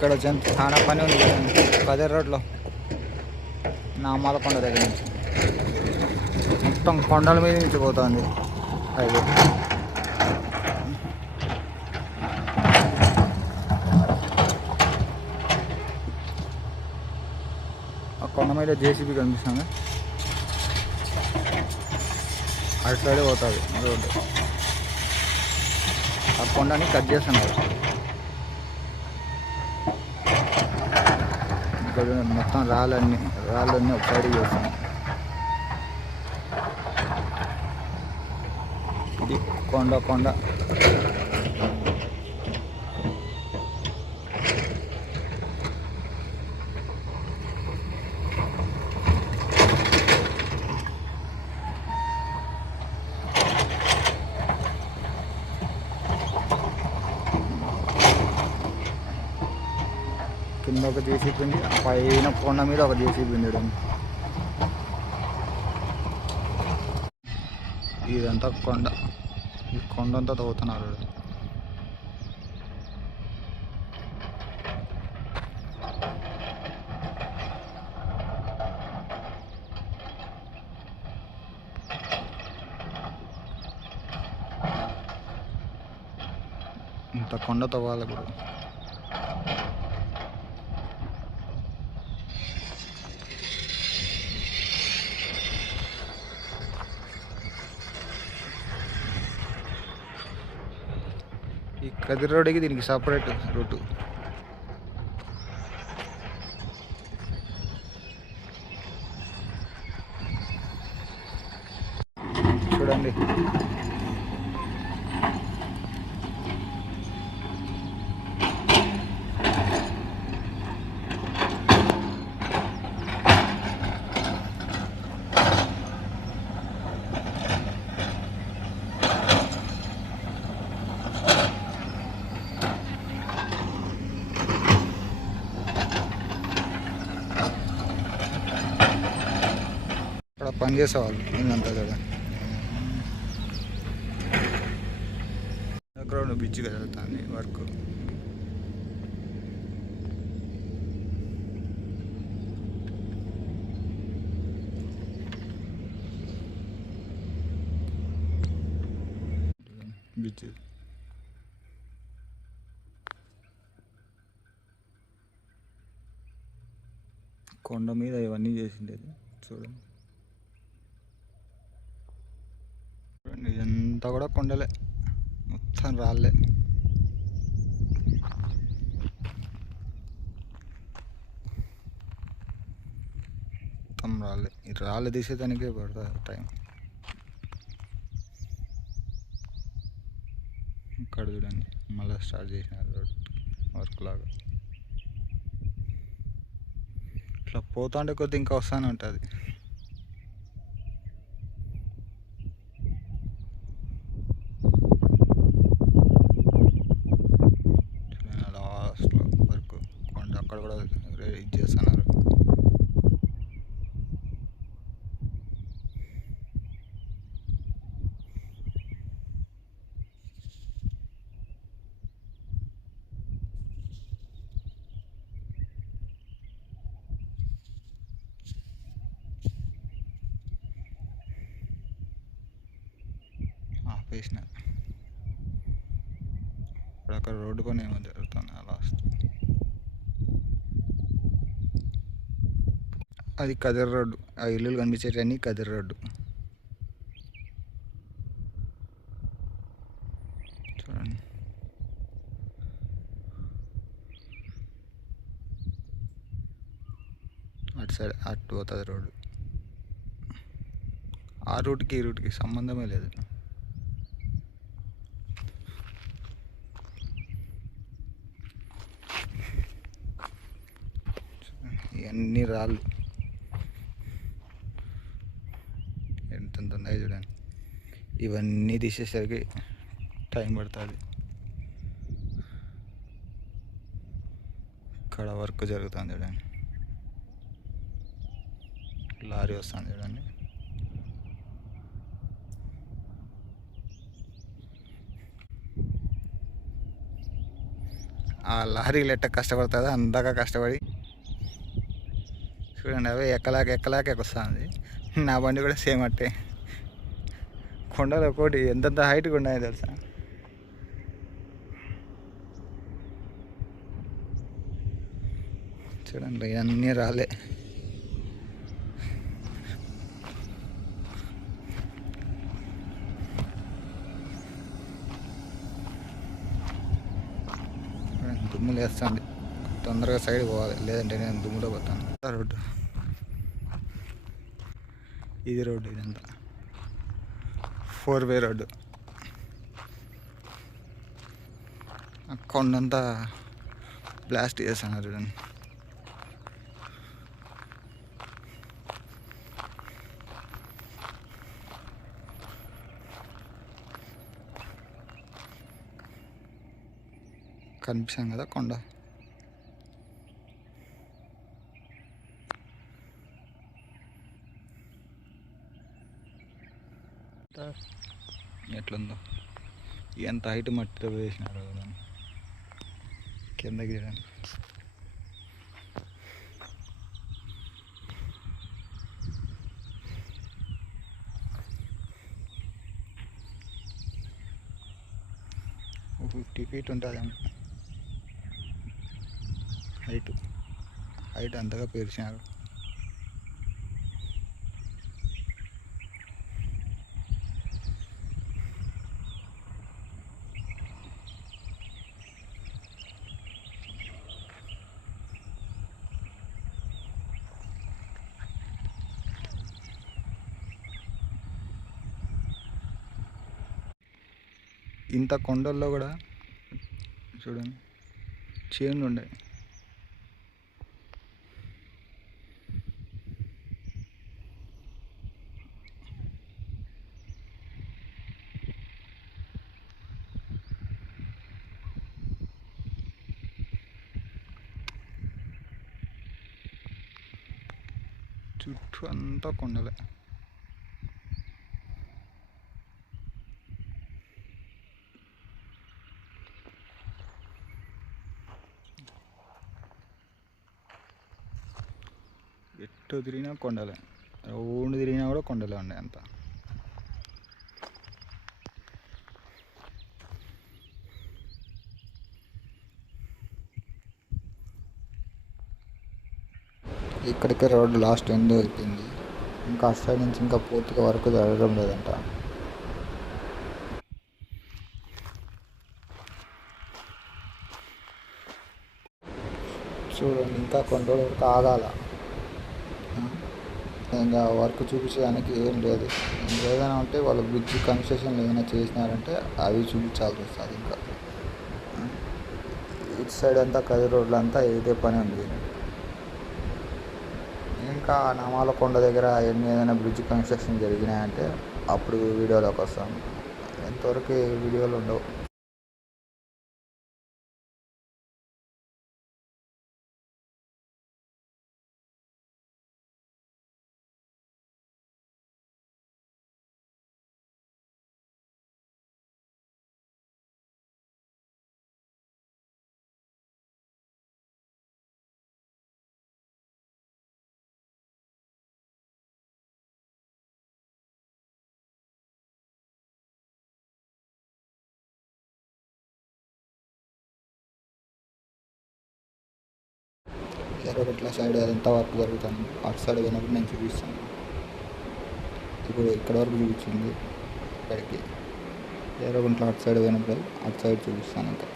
ఇక్కడ చాలా పని ఉంది కదే రోడ్లో నామాలకొండ దగ్గర నుంచి మొత్తం కొండల మీద నుంచి పోతుంది హైవే. ఆ కొండ మీద జేసీబీ కనిపిస్తుంది, అటు సైడే పోతుంది రోడ్డు. ఆ కొండని కట్ చేస్తున్నారు. ఇక్కడ మొత్తం రాళ్ళన్నీ ఒక సైడ్ చేస్తున్నాయి. ఇది కొండ కింద ఒక జేసీబీ ఉంది, పైన కొండ మీద ఒక జేసీబీ ఉంది. ఇదంతా కొండ, ఈ కొండంతా తవ్వుతున్నారు. ఇంత కొండ తవ్వాలి ఇప్పుడు. ఈ కదిరి రోడ్డుకి దీనికి సపరేట్ రూటు. చూడండి ఇక్కడ పని చేసేవాళ్ళు ఇల్లంతా కదా. గ్రౌండ్ బిచ్చి జరుగుతుంది వర్క్. బిచ్ కొండ మీద ఇవన్నీ చేసిండేది చూడండి. ఇదంతా కూడా కొండలే, మొత్తం రాళ్ళే. మొత్తం రాళ్ళే. ఈ రాళ్ళు తీసేదానికే పడుతుంది టైం. ఇక్కడ చూడండి మళ్ళీ స్టార్ట్ చేసినారు రోడ్ వర్క్ లాగా. ఇట్లా పోతుంటే కొద్ది ఇంకా వస్తూనే ఉంటుంది. లాస్ట్లో వర్క్ కొండ అక్కడ కూడా ఇది చేస్తున్నారు. ఆపేసిన అక్కడ రోడ్డు పని ఏమో జరుగుతుంది లాస్ట్. అది కదిరి రోడ్డు, ఆ ఇల్లులు కనిపించేటన్నీ కదిరి రోడ్డు. చూడండి అటు సైడ్ అటు పోతుంది రోడ్డు. ఆ రూట్కి ఈ రూట్కి సంబంధమే లేదు. ఇవన్నీ రాళ్ళు ఎంత ఉన్నాయి చూడండి. ఇవన్నీ తీసేసరికి టైం పడుతుంది. ఇక్కడ వర్క్ జరుగుతుంది చూడండి, లారీ వస్తుంది చూడండి. ఆ లారీలు ఎట్ట కష్టపడుతుందో అందాక కష్టపడి చూడండి, అవి ఎక్కలాక వస్తుంది. నా బండి కూడా సేమ్ అట్టే. కొండలు ఒక్కోటి ఎంతెంత హైట్గా ఉన్నాయి తెలుసా. చూడండి అన్నీ రాలే. దుమ్ములు వేస్తుంది, తొందరగా సైడ్ పోవాలి, లేదంటే నేను దుమ్ములో పోతాను. రోడ్డు ఇది, రోడ్డు ఇదంతా 4-వే రోడ్డు. కొండంతా బ్లాస్ట్ చేస్తున్నారు చూడండి. కనిపిస్తాం కదా కొండ. ఎట్లుందో ఎంత హైట్ మట్టితో వేసినారు కిందకి చూడండి. ఒక 50 ఫీట్ ఉంటుందేమో హైట్ అంతగా పేర్చినారు. ఇంత కొండల్లో కూడా చూడండి చేనులు ఉండే. చుట్టూ అంతా కొండలే. ఎటు తిరిగినా కొండలే, రౌండ్ తిరిగినా కూడా కొండలే ఉన్నాయి అంతా. ఇక్కడికే రోడ్డు లాస్ట్ ఎండ్ అయిపోయింది. ఇంకా అటు సైడ్ నుంచి ఇంకా పూర్తిగా వరకు జరగడం లేదంట. చూడండి ఇంకా కొన్ని రోజుల వరకు ఆగాల. ఇంకా వర్క్ చూపించడానికి ఏం లేదు. ఏదైనా ఉంటే వాళ్ళు బ్రిడ్జ్ కన్స్ట్రక్షన్ ఏదైనా చేసినారంటే అవి చూపించాల్సి వస్తుంది. ఇంకా ఇటు సైడ్ అంతా కది రోడ్లు అంతా ఇదే పని ఉంది. ఇంకా నామాలకొండ దగ్గర ఏదైనా బ్రిడ్జ్ కన్స్ట్రక్షన్ జరిగినాయంటే అప్పుడు వీడియోలోకి వస్తాం. ఇంతవరకు వీడియోలు ఉండవు. ఎర్రగట్ల సైడ్ ఎంత వర్క్ జరుగుతుంది, అటు సైడ్ పోయినప్పుడు నేను చూపిస్తాను. ఇప్పుడు ఇక్కడ వరకు చూపించింది, ఇక్కడికి ఎర్రగుంట్ల అటు సైడ్ పోయినప్పుడు అటు సైడ్ చూపిస్తాను ఇంకా.